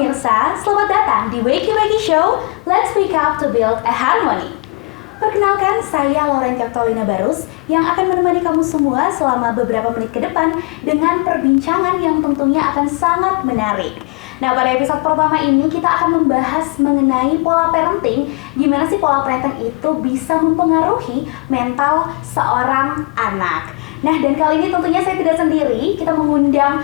pemirsa, selamat datang di Wakey Wakey Show. Let's wake up to build a harmony. Perkenalkan, saya Lauren Kaptolina Barus yang akan menemani kamu semua selama beberapa menit ke depan dengan perbincangan yang tentunya akan sangat menarik. Nah, pada episode pertama ini kita akan membahas mengenai pola parenting. Gimana sih pola parenting itu bisa mempengaruhi mental seorang anak. Nah, dan kali ini tentunya saya tidak sendiri, kita mengundang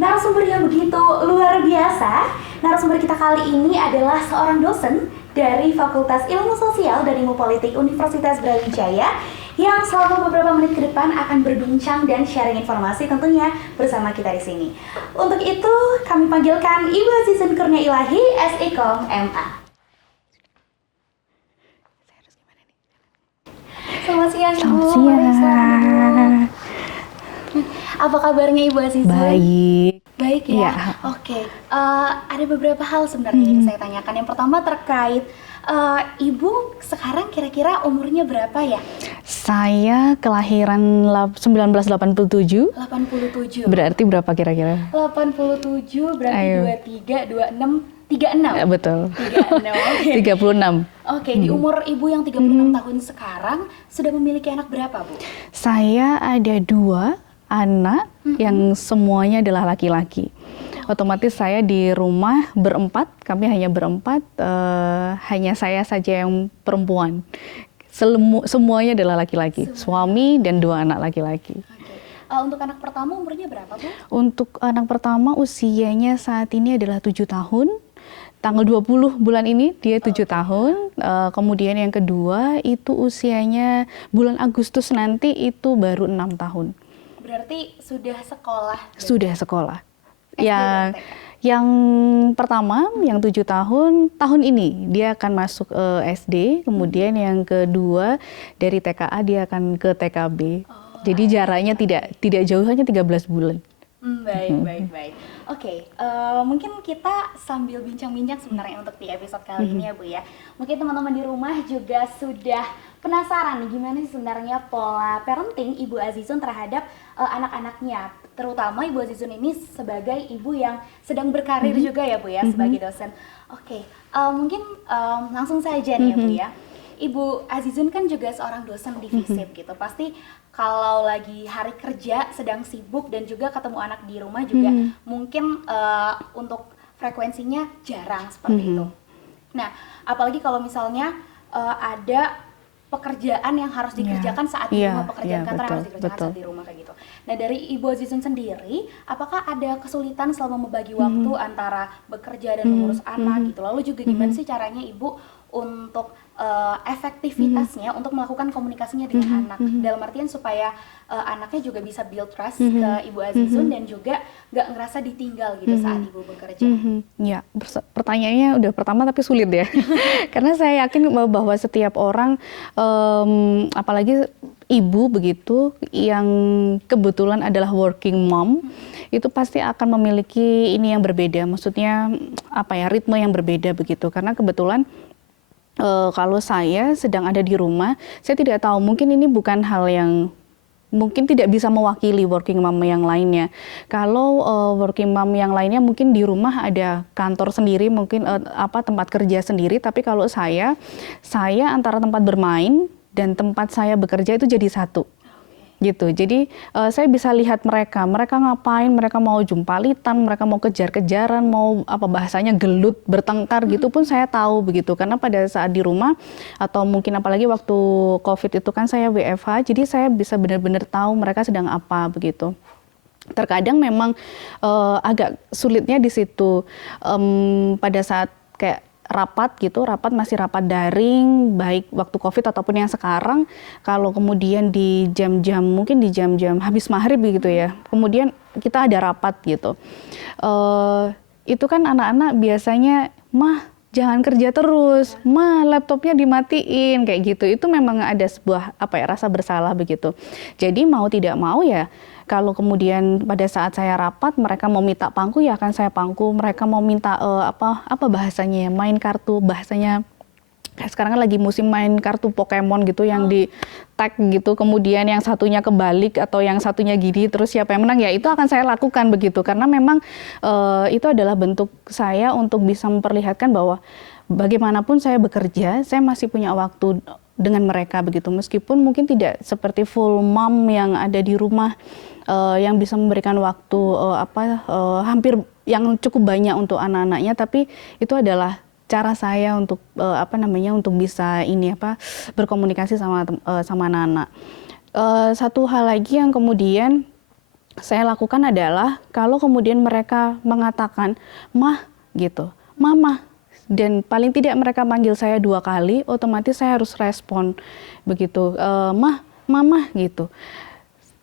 narasumber yang begitu luar biasa. Narasumber kita kali ini adalah seorang dosen dari Fakultas Ilmu Sosial dan Ilmu Politik Universitas Brawijaya yang selama beberapa menit ke depan akan berbincang dan sharing informasi tentunya bersama kita di sini. Untuk itu, kami panggilkan Ibu Azizun Kurnia Ilahi, SIKOM MA. Selamat siang, Ibu. Selamat siang. Apa kabarnya Ibu Azizun? Baik. Baik ya? Ya. Oke. Ada beberapa hal sebenarnya yang saya tanyakan. Yang pertama terkait Ibu sekarang kira-kira umurnya berapa ya? Saya kelahiran 1987. 87. Berarti berapa kira-kira? 87 berarti Ayo. 23, 26, 36. Betul. 36. Oke. 36. Oke, di umur Ibu yang 36 tahun sekarang sudah memiliki anak berapa, Bu? Saya ada 2 anak yang semuanya adalah laki-laki. Otomatis saya di rumah berempat, kami hanya berempat, hanya saya saja yang perempuan. Semuanya adalah laki-laki, suami dan 2 anak laki-laki. Oke. Untuk anak pertama umurnya berapa, Bu? Untuk anak pertama usianya saat ini adalah 7 tahun. Tanggal 20 bulan ini dia 7 tahun. Kemudian yang kedua itu usianya bulan Agustus nanti itu baru 6 tahun. Berarti sudah sekolah? Sudah sekolah. SD dan TK? Yang pertama yang 7 tahun ini dia akan masuk SD. Kemudian yang kedua dari TKA dia akan ke TKB. Jadi jaraknya tidak jauh, hanya 13 bulan. Baik. Oke, mungkin kita sambil bincang-bincang sebenarnya untuk di episode kali ini ya Bu ya. Mungkin teman-teman di rumah juga sudah penasaran nih gimana sih sebenarnya pola parenting Ibu Azizun terhadap anak-anaknya. Terutama Ibu Azizun ini sebagai ibu yang sedang berkarir juga ya Bu ya, sebagai dosen. Oke, mungkin langsung saja nih ya Bu ya. Ibu Azizun kan juga seorang dosen di FISIP gitu. Pasti kalau lagi hari kerja sedang sibuk dan juga ketemu anak di rumah juga mungkin untuk frekuensinya jarang seperti itu. Nah, apalagi kalau misalnya ada pekerjaan yang harus dikerjakan saat di rumah, pekerjaan kantor yang harus dikerjakan saat di rumah kayak gitu. Nah, dari Ibu Azizun sendiri, apakah ada kesulitan selama membagi waktu antara bekerja dan mengurus anak gitu? Lalu juga gimana sih caranya Ibu untuk efektivitasnya untuk melakukan komunikasinya dengan anak, dalam artian supaya anaknya juga bisa build trust ke Ibu Azizun dan juga nggak ngerasa ditinggal gitu saat Ibu bekerja. Ya, pertanyaannya udah pertama tapi sulit ya. Karena saya yakin bahwa setiap orang, apalagi ibu begitu yang kebetulan adalah working mom, itu pasti akan memiliki ini yang berbeda. Maksudnya ritme yang berbeda begitu. Karena kebetulan kalau saya sedang ada di rumah, saya tidak tahu, mungkin ini bukan hal yang mungkin tidak bisa mewakili working mom yang lainnya. Kalau working mom yang lainnya mungkin di rumah ada kantor sendiri, mungkin tempat kerja sendiri, tapi kalau saya antara tempat bermain dan tempat saya bekerja itu jadi satu. Gitu. Jadi saya bisa lihat mereka ngapain, mereka mau jumpalitan, mereka mau kejar-kejaran, mau bahasanya gelut, bertengkar gitu pun saya tahu begitu. Karena pada saat di rumah atau mungkin apalagi waktu COVID itu kan saya WFH, jadi saya bisa benar-benar tahu mereka sedang apa begitu. Terkadang memang agak sulitnya di situ pada saat kayak rapat masih rapat daring, baik waktu COVID ataupun yang sekarang, kalau kemudian di jam-jam habis maghrib gitu ya, kemudian kita ada rapat gitu, itu kan anak-anak biasanya, "Mah, jangan kerja terus, "Mah, laptopnya dimatiin," kayak gitu. Itu memang ada sebuah rasa bersalah begitu. Jadi mau tidak mau ya, kalau kemudian pada saat saya rapat mereka mau minta pangku ya akan saya pangku, mereka mau minta bahasanya ya, main kartu, bahasanya kayak sekarang kan lagi musim main kartu Pokemon gitu yang di tag gitu, kemudian yang satunya kebalik atau yang satunya gini, terus siapa yang menang ya itu akan saya lakukan begitu, karena memang itu adalah bentuk saya untuk bisa memperlihatkan bahwa bagaimanapun saya bekerja, saya masih punya waktu dengan mereka begitu, meskipun mungkin tidak seperti full mom yang ada di rumah yang bisa memberikan waktu hampir yang cukup banyak untuk anak-anaknya, tapi itu adalah cara saya untuk untuk bisa berkomunikasi sama anak-anak. Satu hal lagi yang kemudian saya lakukan adalah kalau kemudian mereka mengatakan mah gitu, mama, dan paling tidak mereka manggil saya 2 kali, otomatis saya harus respon begitu, mah, mama gitu.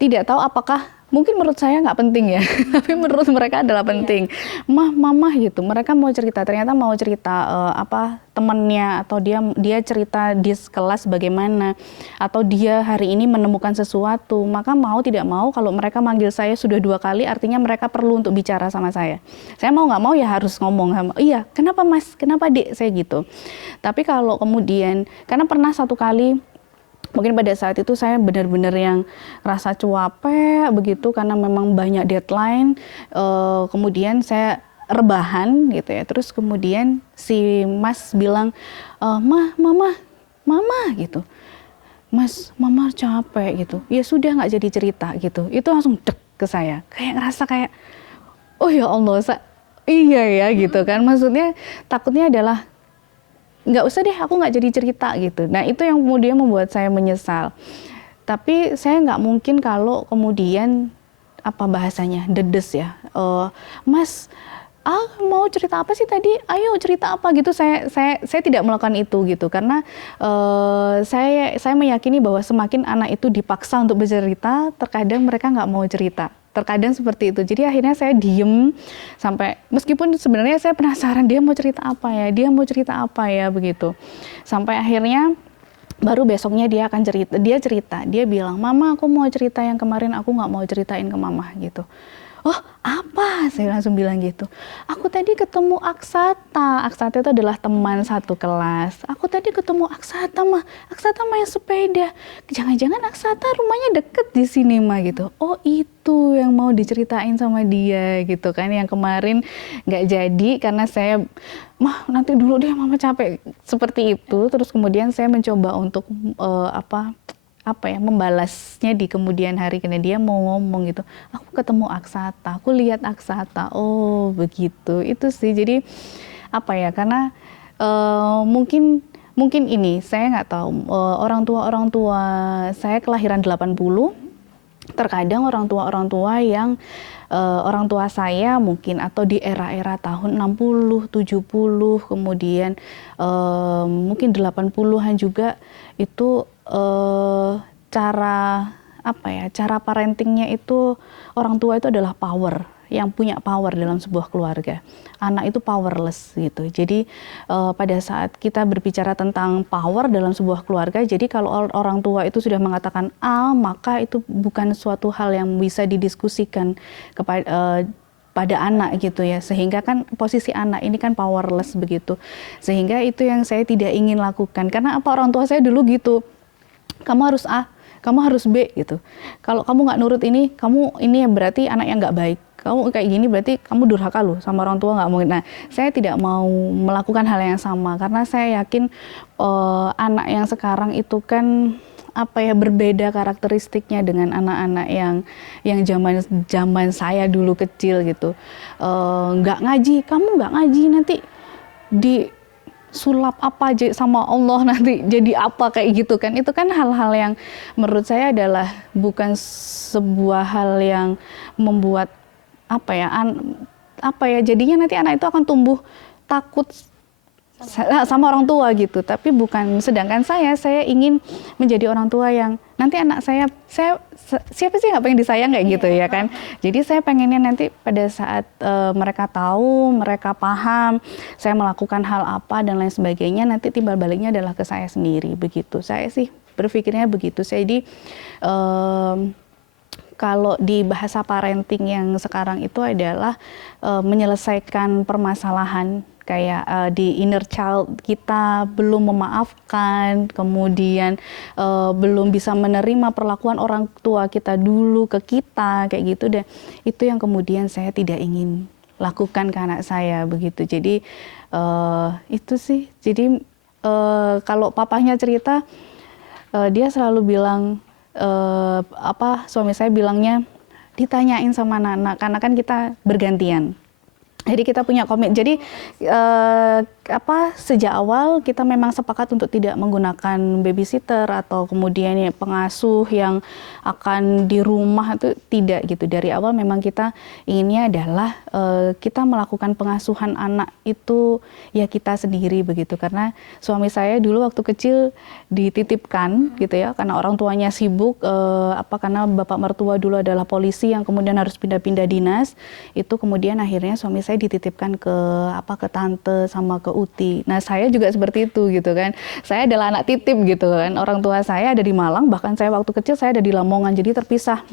Tidak tahu apakah mungkin menurut saya nggak penting ya, tapi menurut mereka adalah penting. Mah, mama gitu. Mereka mau cerita, ternyata mau cerita temannya, atau dia cerita di kelas bagaimana, atau dia hari ini menemukan sesuatu. Maka mau tidak mau kalau mereka manggil saya sudah 2 kali, artinya mereka perlu untuk bicara sama saya. Saya mau nggak mau ya harus ngomong sama, iya kenapa mas, kenapa dek, saya gitu. Tapi kalau kemudian, karena pernah satu kali, mungkin pada saat itu saya benar-benar yang rasa capek begitu karena memang banyak deadline, kemudian saya rebahan gitu ya, terus kemudian si mas bilang, mama gitu, mas mama capek gitu, ya sudah nggak jadi cerita gitu, itu langsung dek ke saya, kayak ngerasa kayak oh ya Allah, iya ya gitu kan, maksudnya takutnya adalah nggak usah deh, aku nggak jadi cerita gitu. Nah itu yang kemudian membuat saya menyesal. Tapi saya nggak mungkin kalau kemudian bahasanya dedes ya, mas, mau cerita apa sih tadi? Ayo cerita apa gitu. Saya tidak melakukan itu gitu, karena saya meyakini bahwa semakin anak itu dipaksa untuk bercerita, terkadang mereka nggak mau cerita. Terkadang seperti itu. Jadi akhirnya saya diem sampai, meskipun sebenarnya saya penasaran dia mau cerita apa ya begitu. Sampai akhirnya baru besoknya dia akan cerita. Dia bilang, mama aku mau cerita yang kemarin aku nggak mau ceritain ke mama gitu. Oh apa? Saya langsung bilang gitu. Aku tadi ketemu Aksata. Aksata itu adalah teman satu kelas. Aku tadi ketemu Aksata mah. Aksata main sepeda. Jangan-jangan Aksata rumahnya deket di sini mah gitu. Oh itu yang mau diceritain sama dia gitu kan. Yang kemarin nggak jadi karena saya, mah nanti dulu deh mama capek. Seperti itu. Terus kemudian saya mencoba untuk membalasnya di kemudian hari, karena dia mau ngomong gitu, aku ketemu Aksata, aku lihat Aksata, oh begitu, itu sih. Jadi karena mungkin ini saya nggak tahu, orang tua saya kelahiran 80, terkadang orang tua yang orang tua saya mungkin atau di era-era tahun 60, 70, kemudian mungkin 80-an juga itu cara parentingnya itu, orang tua itu adalah power, yang punya power dalam sebuah keluarga. Anak itu powerless gitu. Jadi pada saat kita berbicara tentang power dalam sebuah keluarga, jadi kalau orang tua itu sudah mengatakan A, maka itu bukan suatu hal yang bisa didiskusikan pada anak gitu ya, sehingga kan posisi anak ini kan powerless begitu, sehingga itu yang saya tidak ingin lakukan. Karena orang tua saya dulu gitu, kamu harus A, kamu harus B gitu. Kalau kamu nggak nurut ini, kamu ini berarti anak yang nggak baik. Kamu kayak gini berarti kamu durhaka loh sama orang tua, nggak mungkin. Nah, saya tidak mau melakukan hal yang sama karena saya yakin anak yang sekarang itu kan berbeda karakteristiknya dengan anak-anak yang zaman saya dulu kecil gitu. Nggak ngaji, kamu nggak ngaji nanti sulap apa aja sama Allah, nanti jadi apa kayak gitu kan. Itu kan hal-hal yang menurut saya adalah bukan sebuah hal yang membuat jadinya nanti anak itu akan tumbuh takut sama orang tua gitu. Tapi bukan, sedangkan saya ingin menjadi orang tua yang nanti anak saya siapa sih nggak pengen disayang kayak gitu ya kan. Jadi saya pengennya nanti pada saat mereka tahu, mereka paham saya melakukan hal apa dan lain sebagainya, nanti timbal baliknya adalah ke saya sendiri begitu. Saya sih berpikirnya begitu. Jadi kalau di bahasa parenting yang sekarang itu adalah menyelesaikan permasalahan. kayak di inner child kita belum memaafkan, kemudian belum bisa menerima perlakuan orang tua kita dulu ke kita kayak gitu deh. Itu yang kemudian saya tidak ingin lakukan ke anak saya begitu. Jadi itu sih. Jadi kalau papahnya cerita, dia selalu bilang suami saya bilangnya ditanyain sama anak-anak karena kan kita bergantian. Jadi kita punya komit. Jadi sejak awal kita memang sepakat untuk tidak menggunakan babysitter atau kemudian ya, pengasuh yang akan di rumah itu tidak gitu. Dari awal memang kita inginnya adalah kita melakukan pengasuhan anak itu ya kita sendiri begitu. Karena suami saya dulu waktu kecil dititipkan gitu ya, karena orang tuanya sibuk karena bapak mertua dulu adalah polisi yang kemudian harus pindah-pindah dinas. Itu kemudian akhirnya suami saya dititipkan ke tante sama ke uti. Nah, saya juga seperti itu gitu kan. Saya adalah anak titip gitu kan. Orang tua saya ada di Malang, bahkan saya waktu kecil saya ada di Lamongan, jadi terpisah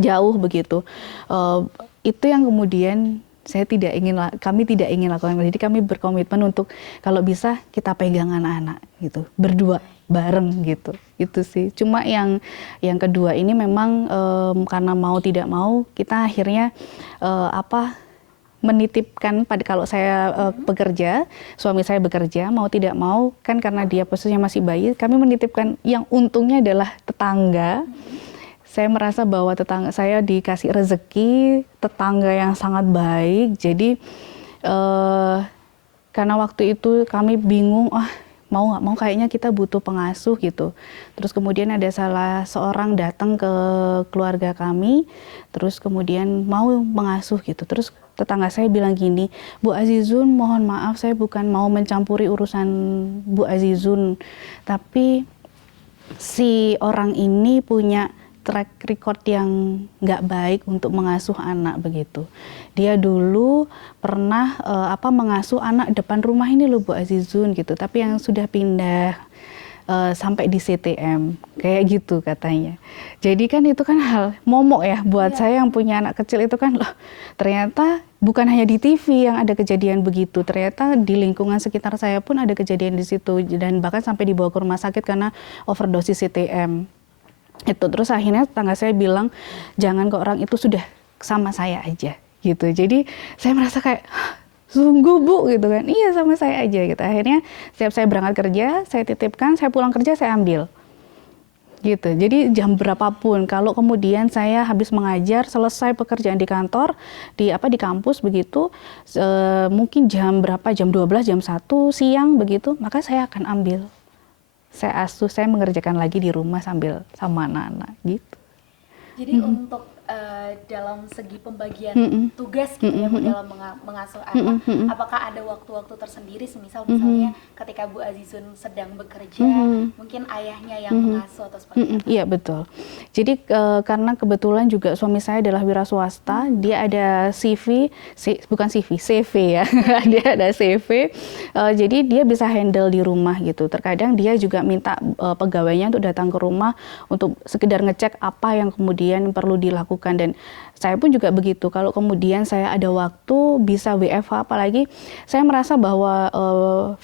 jauh begitu. Itu yang kemudian kami tidak ingin lakukan. Jadi kami berkomitmen untuk kalau bisa kita pegang anak-anak gitu, berdua bareng gitu. Itu sih. Cuma yang kedua ini memang karena mau tidak mau kita akhirnya menitipkan kalau saya bekerja, suami saya bekerja, mau tidak mau kan karena dia posisinya masih bayi, kami menitipkan yang untungnya adalah tetangga. Saya merasa bahwa tetangga saya dikasih rezeki, tetangga yang sangat baik. Jadi karena waktu itu kami bingung, mau nggak mau kayaknya kita butuh pengasuh gitu. Terus kemudian ada salah seorang datang ke keluarga kami, terus kemudian mau mengasuh gitu. Terus tetangga saya bilang gini, Bu Azizun mohon maaf saya bukan mau mencampuri urusan Bu Azizun, tapi si orang ini punya track record yang nggak baik untuk mengasuh anak begitu. Dia dulu pernah mengasuh anak depan rumah ini loh Bu Azizun gitu, tapi yang sudah pindah sampai di CTM kayak gitu katanya. Jadi kan itu kan hal momok ya buat saya yang punya anak kecil itu kan loh, ternyata bukan hanya di TV yang ada kejadian begitu, ternyata di lingkungan sekitar saya pun ada kejadian di situ dan bahkan sampai dibawa ke rumah sakit karena overdosis CTM. Itu terus akhirnya tetangga saya bilang jangan ke orang itu, sudah sama saya aja gitu. Jadi saya merasa kayak sungguh Bu gitu kan, iya sama saya aja gitu. Akhirnya setiap saya berangkat kerja saya titipkan, saya pulang kerja saya ambil gitu. Jadi jam berapapun, kalau kemudian saya habis mengajar selesai pekerjaan di kantor di kampus begitu, mungkin jam berapa, jam 12 jam 1 siang begitu, maka saya akan ambil, saya asuh, saya mengerjakan lagi di rumah sambil sama anak-anak gitu. Jadi untuk dalam segi pembagian tugas gitu ya Bu dalam mengasuh anak, apakah ada waktu-waktu tersendiri, misalnya ketika Bu Azizun sedang bekerja, mungkin ayahnya yang mengasuh atau seperti apa? Iya betul. Jadi karena kebetulan juga suami saya adalah wira swasta, dia ada CV ya, dia ada CV, jadi dia bisa handle di rumah gitu. Terkadang dia juga minta pegawainya untuk datang ke rumah untuk sekedar ngecek apa yang kemudian perlu dilakukan. Dan saya pun juga begitu, kalau kemudian saya ada waktu bisa WFH, apalagi saya merasa bahwa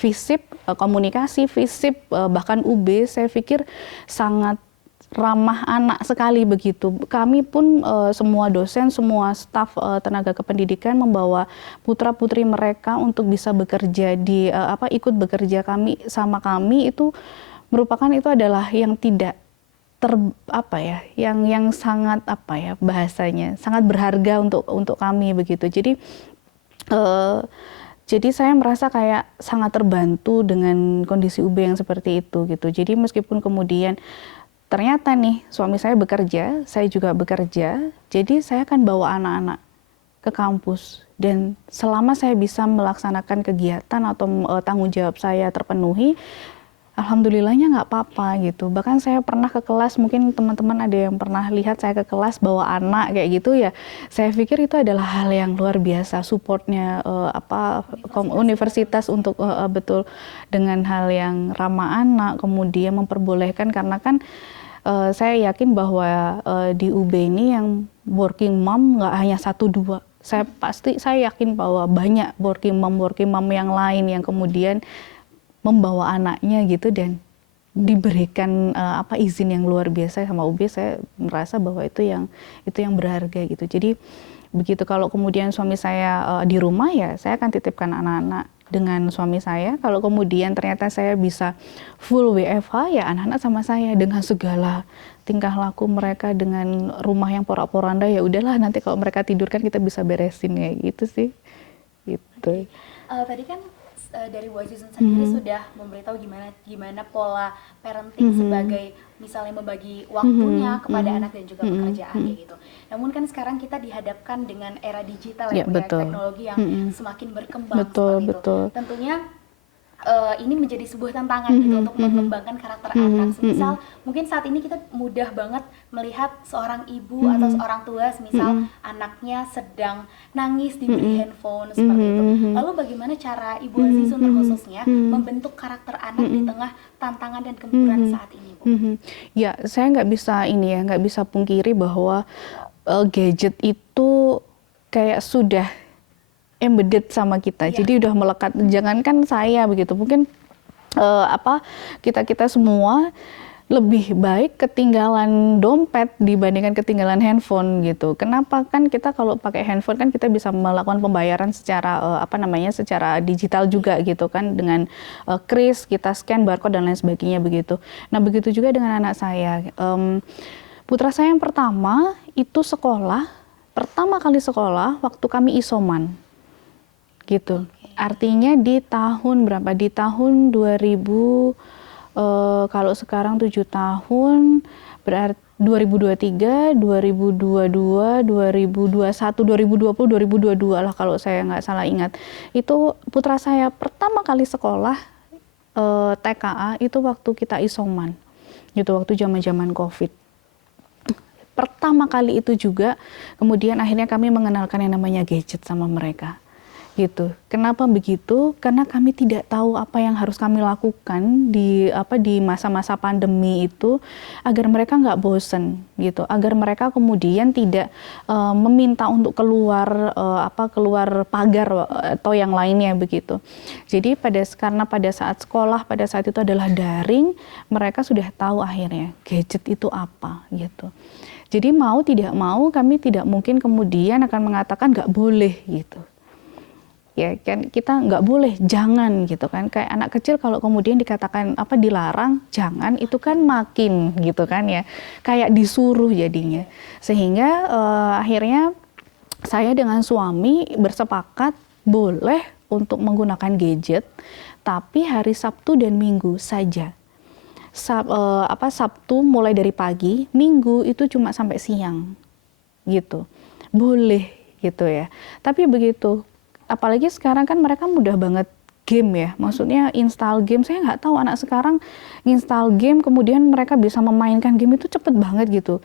FISIP, komunikasi FISIP, bahkan UB saya pikir sangat ramah anak sekali begitu. Kami pun semua dosen, semua staf tenaga kependidikan membawa putra-putri mereka untuk bisa bekerja ikut bekerja sama kami, itu merupakan itu adalah yang tidak yang sangat bahasanya sangat berharga untuk kami begitu. Jadi saya merasa kayak sangat terbantu dengan kondisi UB yang seperti itu gitu. Jadi meskipun kemudian ternyata nih suami saya bekerja, saya juga bekerja, jadi saya akan bawa anak-anak ke kampus, dan selama saya bisa melaksanakan kegiatan atau tanggung jawab saya terpenuhi, alhamdulillahnya nggak apa-apa gitu. Bahkan saya pernah ke kelas, mungkin teman-teman ada yang pernah lihat saya ke kelas bawa anak kayak gitu ya. Saya pikir itu adalah hal yang luar biasa, supportnya universitas untuk betul dengan hal yang ramah anak, kemudian memperbolehkan, karena kan saya yakin bahwa di UB ini yang working mom nggak hanya 1-2, Saya yakin bahwa banyak working mom yang lain yang kemudian membawa anaknya gitu dan diberikan izin yang luar biasa sama UB. Saya merasa bahwa itu yang berharga gitu. Jadi begitu kalau kemudian suami saya di rumah, ya saya akan titipkan anak-anak dengan suami saya. Kalau kemudian ternyata saya bisa full WFH, ya anak-anak sama saya dengan segala tingkah laku mereka, dengan rumah yang porak-poranda, ya udahlah nanti kalau mereka tidur kan kita bisa beresin, ya gitu sih. Gitu. Tadi kan dari Bu Azizun sendiri sudah memberitahu gimana pola parenting sebagai misalnya membagi waktunya kepada anak dan juga pekerjaan kayak gitu. Namun kan sekarang kita dihadapkan dengan era digital ya, teknologi yang semakin berkembang seperti itu. Tentunya ini menjadi sebuah tantangan gitu untuk mengembangkan karakter anak. Misal mungkin saat ini kita mudah banget melihat seorang ibu atau seorang tua, misal anaknya sedang nangis diberi handphone seperti itu. Lalu bagaimana cara Ibu Azizun khususnya membentuk karakter anak di tengah tantangan dan gempuran saat ini, Bu? Ya, saya nggak bisa pungkiri bahwa gadget itu kayak sudah embedded sama kita, jadi udah melekat. Jangankan saya begitu, mungkin kita semua lebih baik ketinggalan dompet dibandingkan ketinggalan handphone gitu. Kenapa? Kan kita kalau pakai handphone kan kita bisa melakukan pembayaran secara secara digital juga gitu kan, dengan kris kita scan barcode dan lain sebagainya begitu. Nah begitu juga dengan anak saya. Putra saya yang pertama itu pertama kali sekolah waktu kami isoman. Gitu. Artinya di tahun berapa? Di tahun 2000, kalau sekarang 7 tahun, berarti 2023, 2022, 2021, 2020, 2022 lah kalau saya nggak salah ingat. Itu putra saya pertama kali sekolah TKA itu waktu kita isoman. Gitu, waktu zaman-zaman COVID. Pertama kali itu juga, kemudian akhirnya kami mengenalkan yang namanya gadget sama mereka. Gitu. Kenapa begitu? Karena kami tidak tahu apa yang harus kami lakukan di masa-masa pandemi itu agar mereka nggak bosen gitu, agar mereka kemudian tidak meminta untuk keluar pagar atau yang lainnya begitu. Jadi karena pada saat sekolah pada saat itu adalah daring, mereka sudah tahu akhirnya gadget itu apa gitu. Jadi mau tidak mau kami tidak mungkin kemudian akan mengatakan nggak boleh gitu. Ya kan, kita nggak boleh, jangan gitu kan, kayak anak kecil kalau kemudian dikatakan dilarang jangan, itu kan makin gitu kan ya, kayak disuruh jadinya. Sehingga akhirnya saya dengan suami bersepakat boleh untuk menggunakan gadget, tapi hari Sabtu dan Minggu saja. Sabtu mulai dari pagi, Minggu itu cuma sampai siang gitu, boleh gitu ya. Tapi begitu, apalagi sekarang kan mereka mudah banget game ya, maksudnya install game. Saya nggak tahu anak sekarang install game kemudian mereka bisa memainkan game itu cepet banget gitu.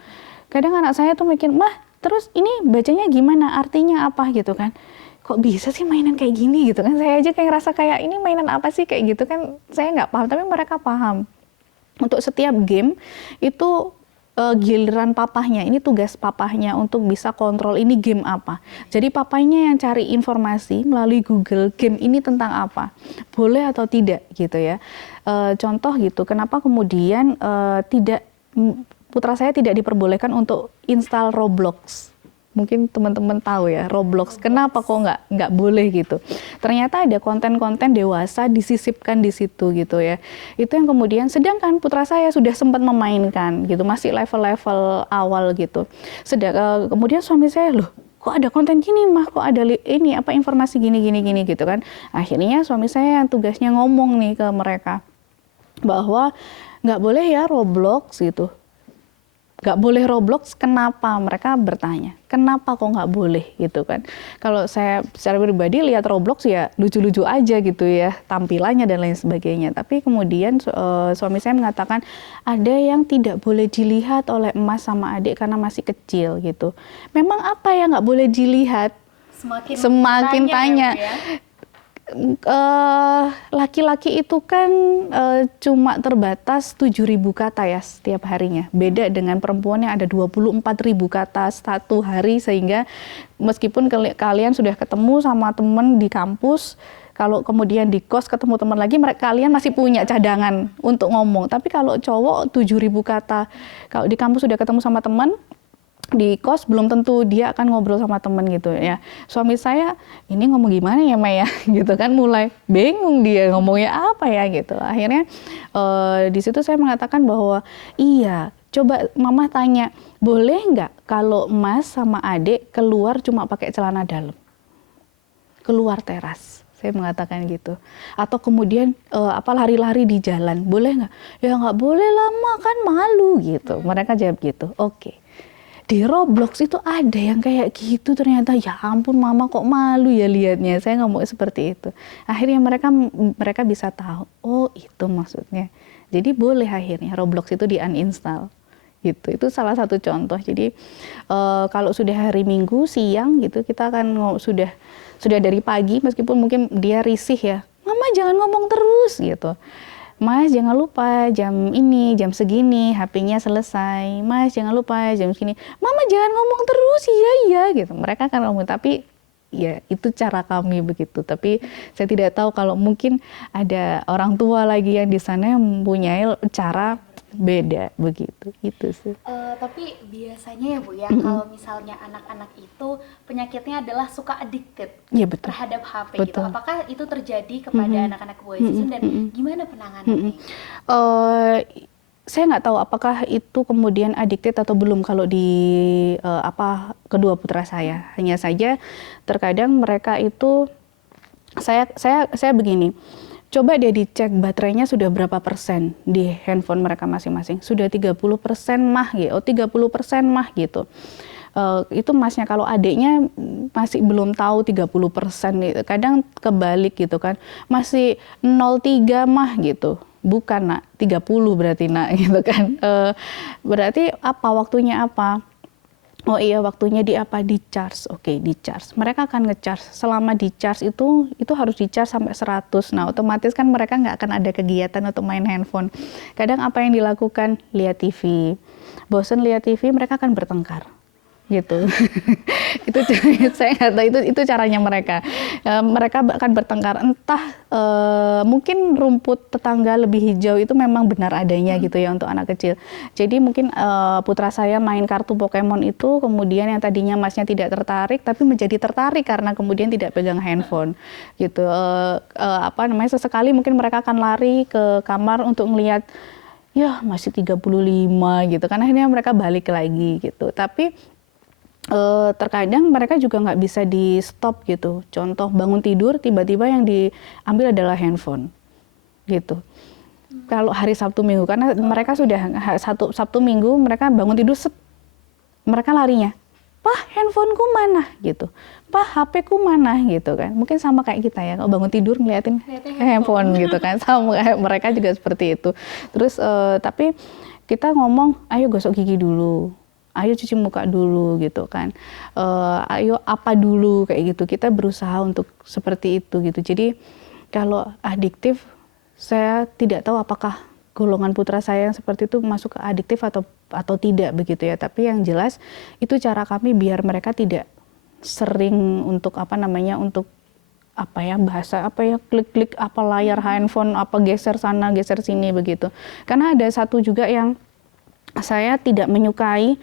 Kadang anak saya tuh mikir, mah terus ini bacanya gimana, artinya apa gitu kan, kok bisa sih mainan kayak gini gitu kan. Saya aja kayak ngerasa kayak ini mainan apa sih kayak gitu kan, saya nggak paham, tapi mereka paham. Untuk setiap game itu giliran papahnya, ini tugas papahnya untuk bisa kontrol ini game apa. Jadi papahnya yang cari informasi melalui Google, game ini tentang apa, boleh atau tidak gitu ya. Contoh gitu, kenapa kemudian putra saya tidak diperbolehkan untuk install Roblox. Mungkin teman-teman tahu ya Roblox. Kenapa kok nggak boleh gitu? Ternyata ada konten-konten dewasa disisipkan di situ gitu ya. Itu yang kemudian, sedangkan putra saya sudah sempat memainkan gitu, masih level-level awal gitu. Kemudian suami saya, loh kok ada konten gini mah, kok ada informasi gini gitu kan. Akhirnya suami saya yang tugasnya ngomong nih ke mereka bahwa nggak boleh ya Roblox gitu. Nggak boleh Roblox, kenapa? Mereka bertanya, kenapa kok nggak boleh gitu kan. Kalau saya secara pribadi lihat Roblox ya lucu-lucu aja gitu ya, tampilannya dan lain sebagainya. Tapi kemudian suami saya mengatakan ada yang tidak boleh dilihat oleh emas sama adik karena masih kecil gitu. Memang apa yang nggak boleh dilihat? Semakin tanya. Ya, Laki-laki itu kan cuma terbatas 7.000 kata ya setiap harinya. Beda dengan perempuan yang ada 24.000 kata satu hari, sehingga meskipun kalian sudah ketemu sama temen di kampus, kalau kemudian di kos ketemu teman lagi, kalian masih punya cadangan untuk ngomong. Tapi kalau cowok 7.000 kata, kalau di kampus sudah ketemu sama teman, di kos belum tentu dia akan ngobrol sama temen gitu ya. Suami saya ini ngomong gimana ya Maya gitu kan, mulai bingung dia ngomongnya apa ya gitu. Akhirnya di situ saya mengatakan bahwa iya, coba mama tanya, boleh nggak kalau Mas sama adik keluar cuma pakai celana dalam, keluar teras. Saya mengatakan gitu. Atau kemudian lari-lari di jalan, boleh nggak? Ya nggak boleh lama kan malu gitu. Mereka jawab gitu. Oke. Di Roblox itu ada yang kayak gitu ternyata, ya ampun mama kok malu ya liatnya, saya ngomong seperti itu. Akhirnya mereka bisa tahu, oh itu maksudnya. Jadi boleh akhirnya Roblox itu di uninstall gitu. Itu salah satu contoh. Jadi kalau sudah hari Minggu siang gitu, kita akan sudah dari pagi, meskipun mungkin dia risih ya, mama jangan ngomong terus gitu. Mas jangan lupa jam ini, jam segini HP-nya selesai. Mas jangan lupa jam segini. Mama jangan ngomong terus, iya gitu. Mereka akan ngomong, tapi ya itu cara kami begitu. Tapi saya tidak tahu kalau mungkin ada orang tua lagi yang di sana yang mempunyai cara beda begitu. Itu sih. Tapi biasanya ya Bu ya, kalau misalnya anak-anak itu penyakitnya adalah suka addicted Ya, betul. terhadap HP gitu. Betul. Apakah itu terjadi kepada anak-anak Bu Aziz dan gimana penanganannya? Saya nggak tahu apakah itu kemudian addicted atau belum kalau di kedua putra saya. Hanya saja terkadang mereka itu saya begini. Coba dia dicek baterainya sudah berapa persen di handphone mereka masing-masing. Sudah 30% mah gitu. 30% mah gitu. Itu masnya, kalau adiknya masih belum tahu 30%, kadang kebalik gitu kan, masih 0,3 mah gitu, bukan nak 30 berarti nak gitu kan. Berarti apa waktunya apa? Oh iya, waktunya di apa? Di charge. Oke, di charge. Mereka akan nge-charge. Selama di charge itu harus di charge sampai 100. Nah, otomatis kan mereka nggak akan ada kegiatan untuk main handphone. Kadang apa yang dilakukan? Lihat TV. Bosen lihat TV, mereka akan bertengkar gitu. Itu saya nggak tahu, itu caranya mereka. Mereka akan bertengkar, entah mungkin rumput tetangga lebih hijau, itu memang benar adanya gitu ya untuk anak kecil. Jadi mungkin putra saya main kartu Pokemon itu, kemudian yang tadinya masnya tidak tertarik tapi menjadi tertarik karena kemudian tidak pegang handphone gitu. Sesekali mungkin mereka akan lari ke kamar untuk melihat, ya masih 35 gitu kan, akhirnya mereka balik lagi gitu. Tapi terkadang mereka juga nggak bisa di stop gitu. Contoh bangun tidur, tiba-tiba yang diambil adalah handphone gitu. Kalau hari Sabtu Minggu, karena mereka sudah Sabtu Minggu mereka bangun tidur, mereka larinya, "Pah, handphoneku mana?" gitu. "Pah, HP-ku mana?" gitu kan. Mungkin sama kayak kita ya, kalau bangun tidur ngeliatin handphone gitu kan. Sama kayak mereka juga seperti itu. Terus tapi kita ngomong, "Ayo gosok gigi dulu. Ayo cuci muka dulu," gitu kan. Ayo apa dulu kayak gitu. Kita berusaha untuk seperti itu gitu. Jadi kalau adiktif, saya tidak tahu apakah golongan putra saya yang seperti itu masuk ke adiktif atau tidak begitu ya. Tapi yang jelas itu cara kami biar mereka tidak sering untuk untuk bahasa klik-klik layar handphone, geser sana geser sini begitu. Karena ada satu juga yang saya tidak menyukai,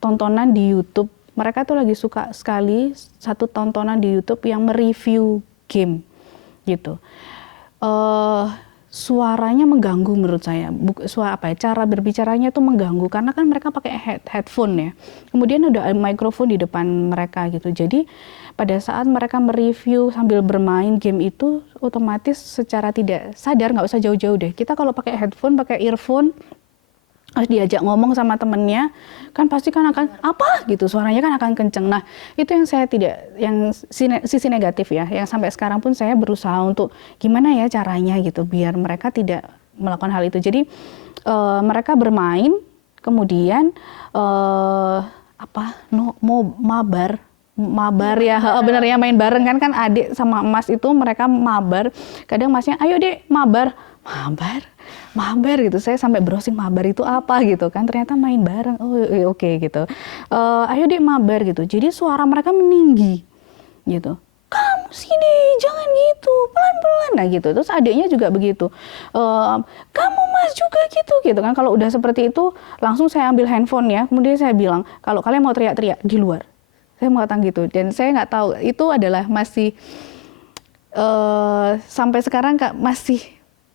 tontonan di YouTube. Mereka tuh lagi suka sekali satu tontonan di YouTube yang mereview game gitu. Suaranya mengganggu menurut saya. Cara berbicaranya tuh mengganggu karena kan mereka pakai headphone ya. Kemudian ada mikrofon di depan mereka gitu. Jadi pada saat mereka mereview sambil bermain game itu, otomatis secara tidak sadar, nggak usah jauh-jauh deh. Kita kalau pakai headphone, pakai earphone, harus diajak ngomong sama temennya, kan pasti kan akan apa gitu, suaranya kan akan kenceng. Nah, itu yang saya tidak, yang sisi negatif ya, yang sampai sekarang pun saya berusaha untuk gimana ya caranya gitu, biar mereka tidak melakukan hal itu. Jadi mereka bermain, kemudian mau mabar ya, bener ya, main bareng kan adik sama Mas itu mereka mabar, kadang Masnya ayo dek mabar gitu, saya sampai browsing mabar itu apa gitu kan, ternyata main bareng, oh oke gitu. Ayo dek mabar gitu, jadi suara mereka meninggi gitu, kamu sini jangan gitu, pelan-pelan, nah gitu. Terus adiknya juga begitu, kamu Mas juga gitu kan. Kalau udah seperti itu langsung saya ambil handphone ya, kemudian saya bilang kalau kalian mau teriak-teriak di luar, saya mengatakan gitu. Dan saya nggak tahu itu adalah masih sampai sekarang Kak masih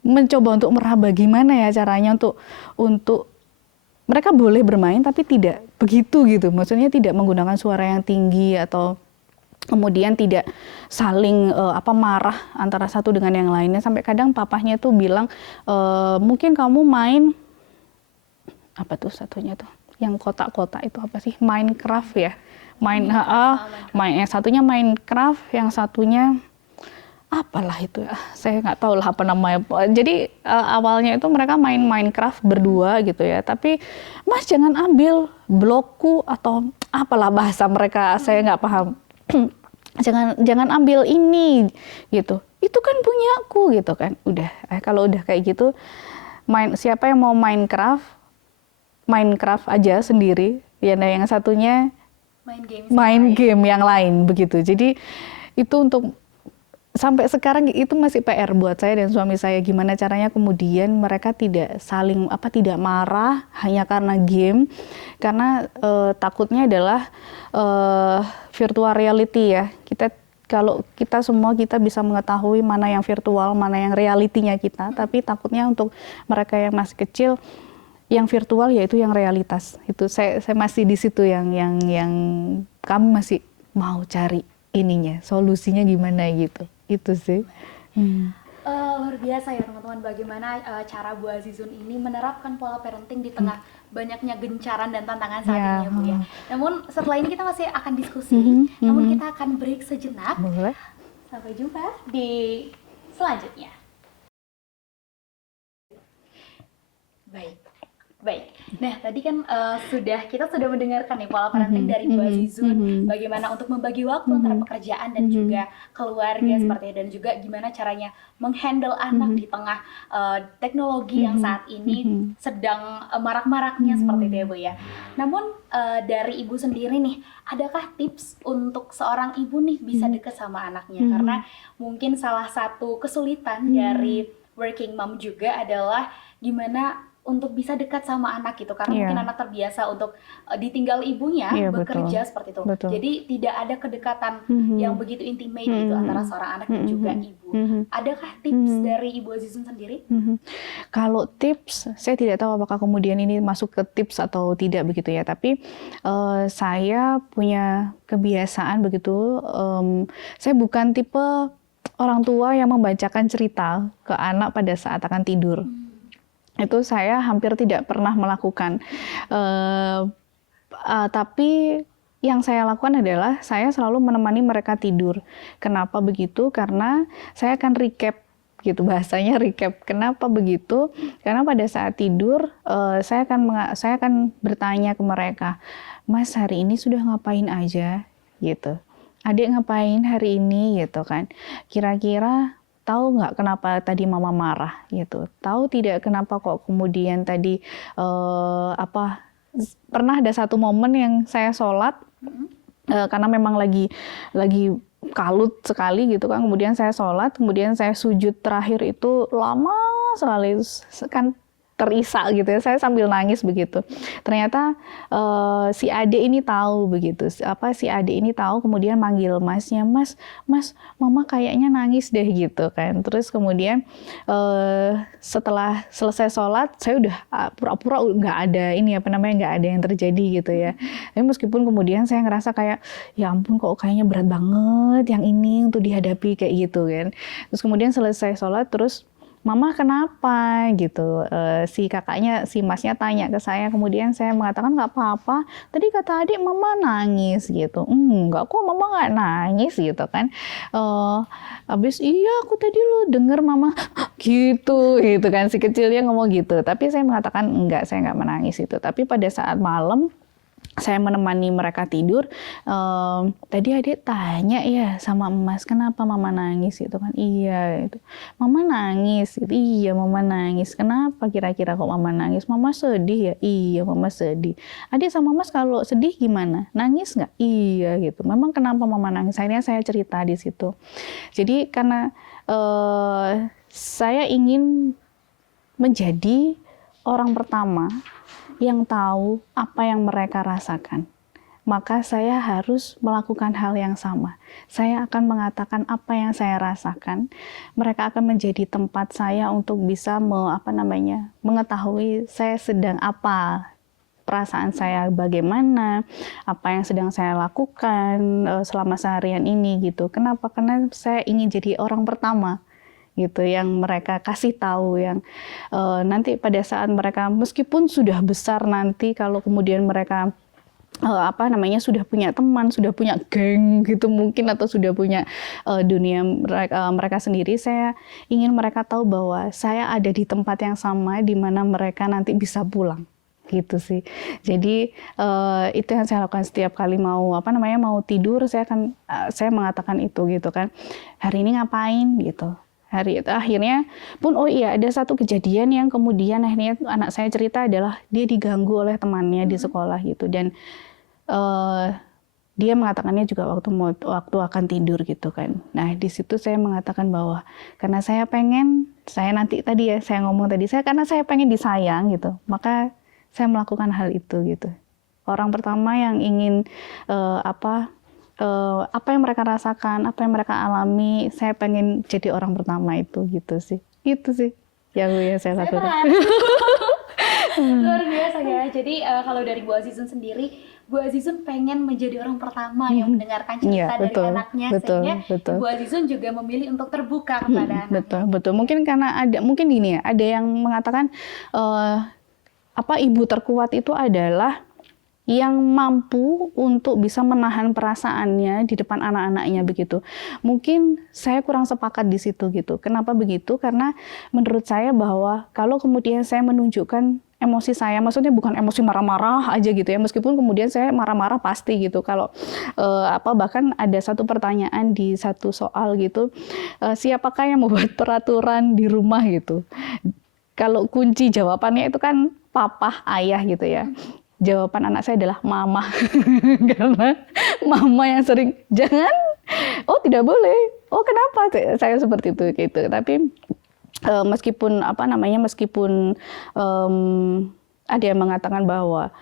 mencoba untuk meraba gimana ya caranya untuk mereka boleh bermain tapi tidak begitu gitu, maksudnya tidak menggunakan suara yang tinggi atau kemudian tidak saling marah antara satu dengan yang lainnya, sampai kadang papahnya tuh bilang mungkin kamu main apa tuh satunya tuh yang kotak-kotak itu apa sih, Minecraft ya, main yang satunya Minecraft, yang satunya apalah itu ya, saya nggak tahu lah apa namanya. Jadi awalnya itu mereka main Minecraft berdua gitu ya, tapi Mas jangan ambil blokku atau apalah bahasa mereka, saya nggak paham. jangan ambil ini gitu, itu kan punyaku gitu kan. Udah kalau udah kayak gitu, siapa yang mau Minecraft aja sendiri ya, nah yang satunya main game yang lain begitu. Jadi itu untuk sampai sekarang itu masih PR buat saya dan suami saya, gimana caranya kemudian mereka tidak saling tidak marah hanya karena game, karena takutnya adalah virtual reality ya. Kalau kita semua bisa mengetahui mana yang virtual, mana yang realitinya kita, tapi takutnya untuk mereka yang masih kecil, yang virtual yaitu yang realitas. Itu saya masih di situ yang kami masih mau cari ininya, solusinya gimana gitu. Itu sih. Luar biasa ya teman-teman, bagaimana cara Bu Azizun ini menerapkan pola parenting di tengah banyaknya gencaran dan tantangan saat ini ya Bu ya. Namun setelah ini kita masih akan diskusi, namun kita akan break sejenak. Boleh. Sampai jumpa di selanjutnya. Baik. Nah, tadi kan kita sudah mendengarkan nih pola parenting dari Bu Azizun, bagaimana untuk membagi waktu antara pekerjaan dan juga keluarga seperti itu, dan juga gimana caranya menghandle anak di tengah teknologi yang saat ini sedang marak-maraknya seperti itu ya Bu ya. Namun dari Ibu sendiri nih, adakah tips untuk seorang ibu nih bisa dekat sama anaknya? Karena mungkin salah satu kesulitan dari working mom juga adalah gimana untuk bisa dekat sama anak gitu, karena mungkin anak terbiasa untuk ditinggal ibunya bekerja, seperti itu. Jadi tidak ada kedekatan yang begitu intimate gitu antara seorang anak dan juga ibu. Adakah tips dari Ibu Azizun sendiri? Kalau tips, saya tidak tahu apakah kemudian ini masuk ke tips atau tidak begitu ya, tapi saya punya kebiasaan begitu, saya bukan tipe orang tua yang membacakan cerita ke anak pada saat akan tidur. Itu saya hampir tidak pernah melakukan, tapi yang saya lakukan adalah saya selalu menemani mereka tidur. Kenapa begitu? Karena saya akan recap gitu, bahasanya recap. Kenapa begitu? Karena pada saat tidur saya akan bertanya ke mereka, Mas hari ini sudah ngapain aja gitu, adik ngapain hari ini gitu kan, kira-kira tahu nggak kenapa tadi mama marah gitu? Tahu tidak kenapa kok kemudian tadi pernah ada satu momen yang saya sholat karena memang lagi kalut sekali gitu kan. Kemudian saya sholat, kemudian saya sujud terakhir itu lama sekali kan, terisak gitu ya, saya sambil nangis begitu. Ternyata si adik ini tahu begitu, si adik ini tahu, kemudian manggil masnya, mas mama kayaknya nangis deh gitu kan. Terus kemudian setelah selesai sholat saya udah pura-pura nggak ada nggak ada yang terjadi gitu ya. Tapi meskipun kemudian saya ngerasa kayak ya ampun kok kayaknya berat banget yang ini untuk dihadapi kayak gitu kan. Terus kemudian selesai sholat terus, Mama kenapa gitu, si masnya tanya ke saya, kemudian saya mengatakan nggak apa-apa, tadi kata adik mama nangis gitu. Enggak kok, mama nggak nangis gitu kan. Habis iya aku tadi lo denger mama gitu kan, si kecilnya ngomong gitu. Tapi saya mengatakan enggak, saya nggak menangis itu. Tapi pada saat malam saya menemani mereka tidur, tadi adik tanya ya sama emas, kenapa mama nangis gitu kan? Iya, itu. Mama nangis, gitu. Iya mama nangis. Kenapa kira-kira kok mama nangis? Mama sedih ya? Iya mama sedih. Adik sama mas kalau sedih gimana? Nangis nggak? Iya gitu. Memang kenapa mama nangis? Akhirnya saya cerita di situ. Jadi karena saya ingin menjadi orang pertama yang tahu apa yang mereka rasakan. Maka saya harus melakukan hal yang sama. Saya akan mengatakan apa yang saya rasakan. Mereka akan menjadi tempat saya untuk bisa mengetahui saya sedang apa, perasaan saya bagaimana, apa yang sedang saya lakukan selama seharian ini gitu. Kenapa? Karena saya ingin jadi orang pertama gitu yang mereka kasih tahu, yang nanti pada saat mereka meskipun sudah besar nanti, kalau kemudian mereka sudah punya teman, sudah punya geng gitu mungkin, atau sudah punya dunia mereka sendiri, saya ingin mereka tahu bahwa saya ada di tempat yang sama di mana mereka nanti bisa pulang gitu sih. Jadi itu yang saya lakukan setiap kali mau tidur, saya mengatakan itu gitu kan, hari ini ngapain gitu. Hari itu akhirnya pun, oh iya, ada satu kejadian yang kemudian akhirnya anak saya cerita adalah dia diganggu oleh temannya di sekolah gitu, dan dia mengatakannya juga waktu akan tidur gitu kan. Nah di situ saya mengatakan bahwa karena saya pengen, karena saya pengen disayang gitu, maka saya melakukan hal itu gitu. Orang pertama yang ingin apa yang mereka rasakan, apa yang mereka alami, saya pengen jadi orang pertama itu gitu sih. Itu sih yang saya lakukan. Luar biasa ya. Jadi kalau dari Bu Azizun sendiri, Bu Azizun pengen menjadi orang pertama yang mendengarkan cerita dari anaknya, sehingga Bu Azizun juga memilih untuk terbuka kepada anaknya. Betul. Mungkin karena mungkin gini ya, ada yang mengatakan ibu terkuat itu adalah yang mampu untuk bisa menahan perasaannya di depan anak-anaknya begitu. Mungkin saya kurang sepakat di situ gitu. Kenapa begitu? Karena menurut saya bahwa kalau kemudian saya menunjukkan emosi saya, maksudnya bukan emosi marah-marah aja gitu ya, meskipun kemudian saya marah-marah pasti gitu. Kalau bahkan ada satu pertanyaan di satu soal gitu, siapakah yang membuat peraturan di rumah gitu? Kalau kunci jawabannya itu kan papa, ayah gitu ya. Jawaban anak saya adalah mama. Karena mama yang sering, jangan, oh tidak boleh, oh kenapa, saya seperti itu gitu. Tapi meskipun ada yang mengatakan bahwa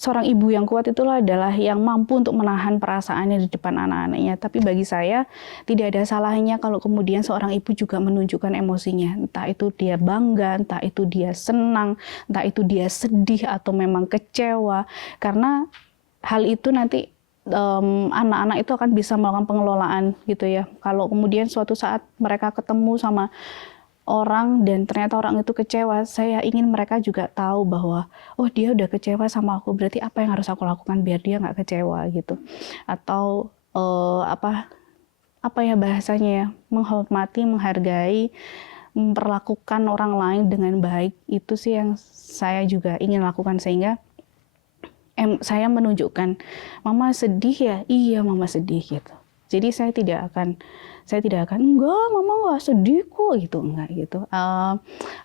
seorang ibu yang kuat itulah adalah yang mampu untuk menahan perasaannya di depan anak-anaknya. Tapi bagi saya tidak ada salahnya kalau kemudian seorang ibu juga menunjukkan emosinya. Entah itu dia bangga, entah itu dia senang, entah itu dia sedih atau memang kecewa. Karena hal itu nanti anak-anak itu akan bisa melakukan pengelolaan gitu ya. Kalau kemudian suatu saat mereka ketemu sama orang dan ternyata orang itu kecewa, saya ingin mereka juga tahu bahwa oh dia udah kecewa sama aku, berarti apa yang harus aku lakukan biar dia nggak kecewa gitu. Atau apa ya bahasanya ya, menghormati, menghargai, memperlakukan orang lain dengan baik. Itu sih yang saya juga ingin lakukan, sehingga saya menunjukkan, mama sedih ya, iya mama sedih gitu. Jadi saya tidak akan enggak mama nggak sedih kok gitu, enggak gitu.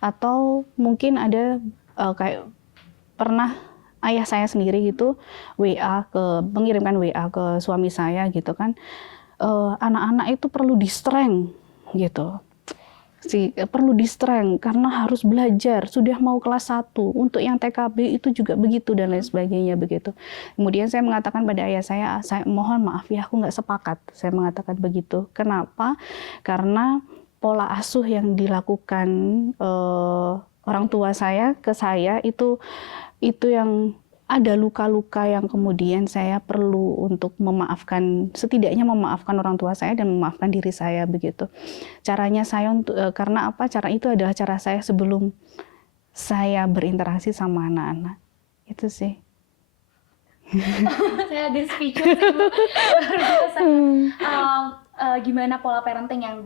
Atau mungkin ada kayak pernah ayah saya sendiri gitu mengirimkan WA ke suami saya gitu kan, anak-anak itu perlu di-strength gitu. Perlu di-strength karena harus belajar, sudah mau kelas 1, untuk yang TKB itu juga begitu dan lain sebagainya begitu. Kemudian saya mengatakan pada ayah saya mohon maaf ya, aku nggak sepakat, saya mengatakan begitu. Kenapa? Karena pola asuh yang dilakukan orang tua saya ke saya itu yang ada luka-luka yang kemudian saya perlu untuk setidaknya memaafkan orang tua saya dan memaafkan diri saya begitu. Caranya saya karena apa? Cara itu adalah cara saya sebelum saya berinteraksi sama anak-anak. Itu sih. Saya agak speechless Ibu. Luar biasa. Gimana pola parenting yang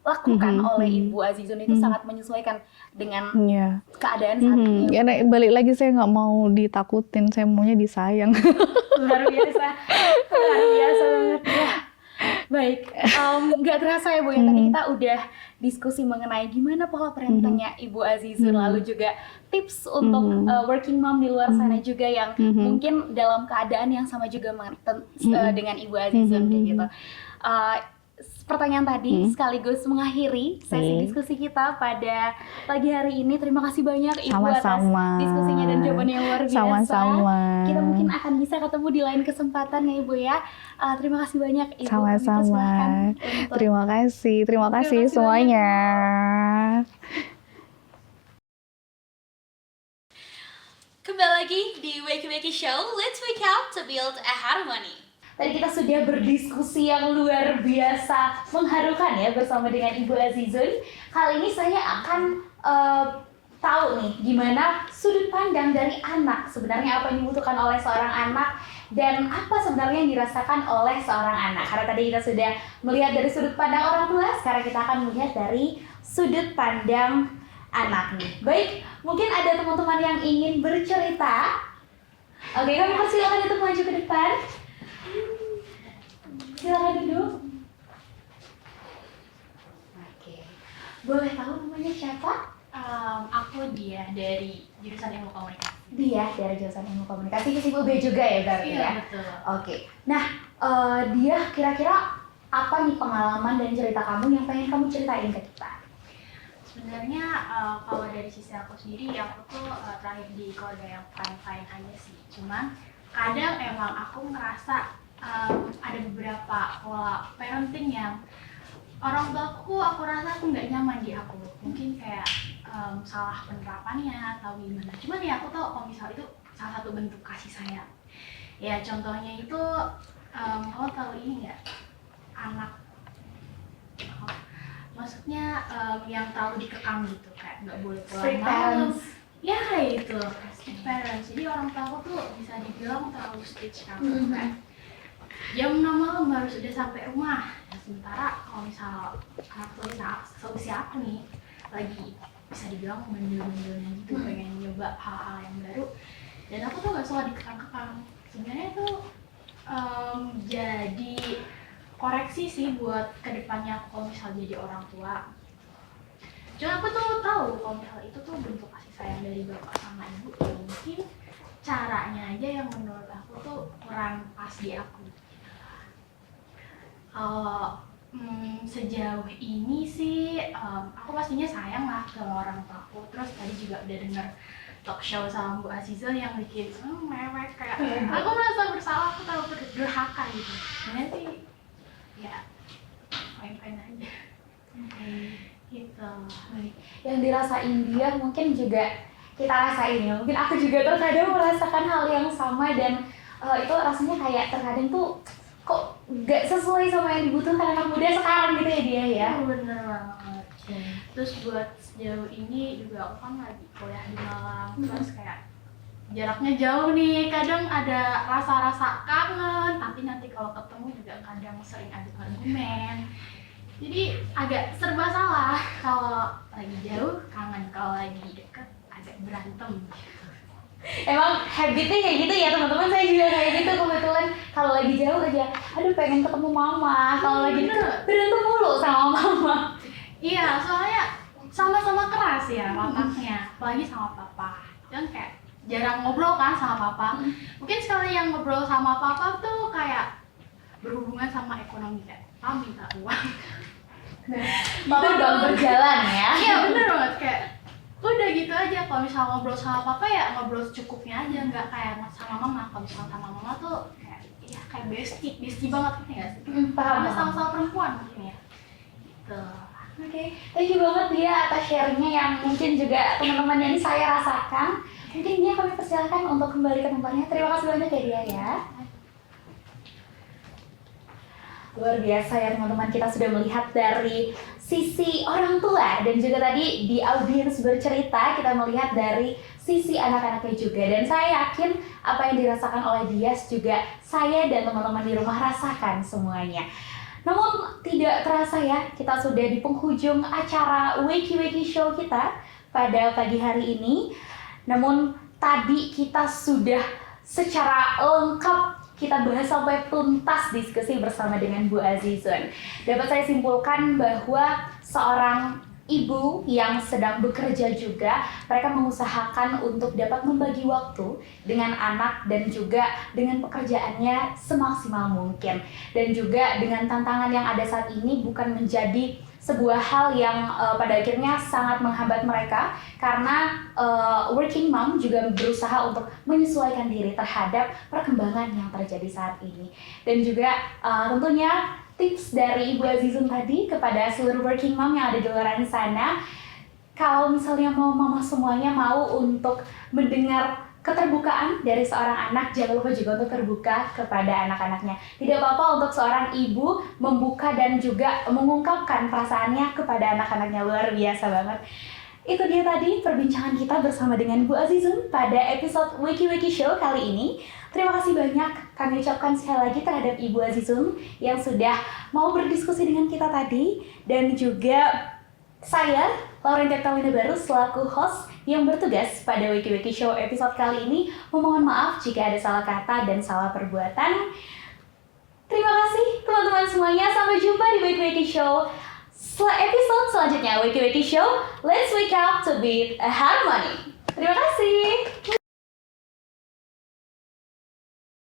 lakukan oleh Ibu Azizun itu sangat menyesuaikan dengan Iya. keadaan saat ini. Ya, balik lagi saya nggak mau ditakutin, saya maunya disayang. Luar biasa banget ya. Baik, nggak terasa ya Bu ya, tadi kita udah diskusi mengenai gimana pola parentingnya Ibu Azizun, lalu juga tips untuk working mom di luar sana juga yang mungkin dalam keadaan yang sama juga dengan Ibu Azizun kayak gitu. Pertanyaan tadi sekaligus mengakhiri sesi diskusi kita pada pagi hari ini. Terima kasih banyak Ibu atas diskusinya dan jawabannya yang luar biasa. Sama-sama. Kita mungkin akan bisa ketemu di lain kesempatan ya Ibu ya. Terima kasih banyak Ibu. Sama-sama. Terima kasih semuanya. Kembali lagi di Wakey Wakey Show. Let's wake up to build a harmony. Tadi kita sudah berdiskusi yang luar biasa mengharukan ya bersama dengan Ibu Azizun. Kali ini saya akan tahu nih gimana sudut pandang dari anak, sebenarnya apa yang dibutuhkan oleh seorang anak dan apa sebenarnya yang dirasakan oleh seorang anak. Karena tadi kita sudah melihat dari sudut pandang orang tua, sekarang kita akan melihat dari sudut pandang anak nih. Baik, mungkin ada teman-teman yang ingin bercerita. Oke, kami persilakan untuk maju ke depan. Silakan duduk. Oke. Boleh tahu namanya siapa? Aku Dia dari jurusan Ilmu Komunikasi. Dia dari jurusan Ilmu Komunikasi, Ibu B juga ya berarti ya? Betul. Oke. Nah, Dia kira-kira apa nih pengalaman dan cerita kamu yang pengen kamu ceritain ke kita? Sebenarnya kalau dari sisi aku sendiri, aku tuh terakhir di keluarga yang fine-fine aja sih. Cuman kadang emang aku ngerasa ada beberapa pola parenting yang orang tuaku aku rasa aku nggak nyaman di aku. Mungkin kayak salah penerapannya atau gimana. Cuman ya aku tahu kalau misal itu salah satu bentuk kasih sayang. Ya contohnya itu kamu tahu ini nggak, anak maksudnya yang terlalu dikekang gitu, kayak nggak boleh pulang malam. Ya itu strict parents. Jadi orang tua aku tuh bisa dibilang terlalu strict kamu kan. Jam 6 malam harus sudah sampai rumah. Nah, sementara kalau misal anak seusia aku nih lagi bisa dibilang bandel-bandelnya gitu, pengen nyoba hal-hal yang baru, dan aku tuh gak suka dikekang-kekang. Sebenarnya itu jadi koreksi sih buat kedepannya aku kalau misal jadi orang tua. Cuma aku tuh tahu kalau misal itu tuh bentuk kasih sayang dari bapak sama ibu, ya mungkin caranya aja yang menurut aku tuh kurang pas di aku. Sejauh ini sih aku pastinya sayang lah sama orang tuaku. Terus tadi juga udah denger talk show sama Bu Azizun yang bikin mewek kayak aku merasa bersalah, aku terlalu durhaka gitu. Sebenarnya sih ya fine-fine aja. Gitu. Yang dirasain dia mungkin juga kita rasain ya. Mungkin aku juga terkadang merasakan hal yang sama dan itu rasanya kayak terkadang tuh kok gak sesuai sama yang dibutuhkan anak muda sekarang gitu ya dia ya. Bener banget. Terus buat sejauh ini juga aku kan lagi kuliah di Malang, terus kayak jaraknya jauh nih, kadang ada rasa-rasa kangen, tapi nanti kalau ketemu juga kadang sering ada argumen. Jadi agak serba salah, kalau lagi jauh kangen, kalau lagi deket agak berantem. Emang habitnya kayak gitu ya teman-teman, saya juga kayak gitu kebetulan. Kalau lagi jauh aja, aduh pengen ketemu mama, kalau lagi deket berantem mulu sama mama. Iya, soalnya sama-sama keras ya wataknya, apalagi sama papa. Dan kayak jarang ngobrol kan sama papa. Mungkin sekali yang ngobrol sama papa tuh kayak berhubungan sama ekonomi, kayak papa minta uang. Papa udah berjalan ya. Iya bener banget, kayak udah gitu aja. Kalau misal ngobrol sama papa ya ngobrol secukupnya aja, nggak kayak sama mama. Kalau misal sama mama tuh kayak ya kayak bestie banget gitu ya. Paham. Karena sama-sama perempuan mungkin ya. Gitu. Oke, thank you banget dia atas sharingnya yang mungkin juga teman-teman yang saya rasakan. Mungkin dia kami persilakan untuk kembali ke tempatnya. Terima kasih banyak ya dia ya. Luar biasa ya teman-teman, kita sudah melihat dari sisi orang tua dan juga tadi di audiens bercerita kita melihat dari sisi anak-anaknya juga, dan saya yakin apa yang dirasakan oleh Dias juga saya dan teman-teman di rumah rasakan semuanya. Namun tidak terasa ya, kita sudah di penghujung acara Wakey Show kita pada pagi hari ini. Namun tadi kita sudah secara lengkap kita bahas sampai tuntas diskusi bersama dengan Bu Azizun. Dapat saya simpulkan bahwa seorang ibu yang sedang bekerja juga, mereka mengusahakan untuk dapat membagi waktu dengan anak dan juga dengan pekerjaannya semaksimal mungkin. Dan juga dengan tantangan yang ada saat ini bukan menjadi sebuah hal yang pada akhirnya sangat menghambat mereka, karena working mom juga berusaha untuk menyesuaikan diri terhadap perkembangan yang terjadi saat ini. Dan juga tentunya tips dari Ibu Azizun tadi kepada seluruh working mom yang ada di luar sana, kalau misalnya mama semuanya mau untuk mendengar keterbukaan dari seorang anak, jangan lupa juga untuk terbuka kepada anak-anaknya. Tidak apa-apa untuk seorang ibu membuka dan juga mengungkapkan perasaannya kepada anak-anaknya, luar biasa banget. Itu dia tadi perbincangan kita bersama dengan Bu Azizun pada episode Wakey Show kali ini. Terima kasih banyak kami ucapkan sekali lagi terhadap Ibu Azizun yang sudah mau berdiskusi dengan kita tadi, dan juga saya, Lauren Tirtawina Baru, selaku host yang bertugas pada Wakey Show episode kali ini, memohon maaf jika ada salah kata dan salah perbuatan. Terima kasih teman-teman semuanya, sampai jumpa di Wakey Show episode selanjutnya. Wakey Show, let's wake up to beat a harmony. Terima kasih.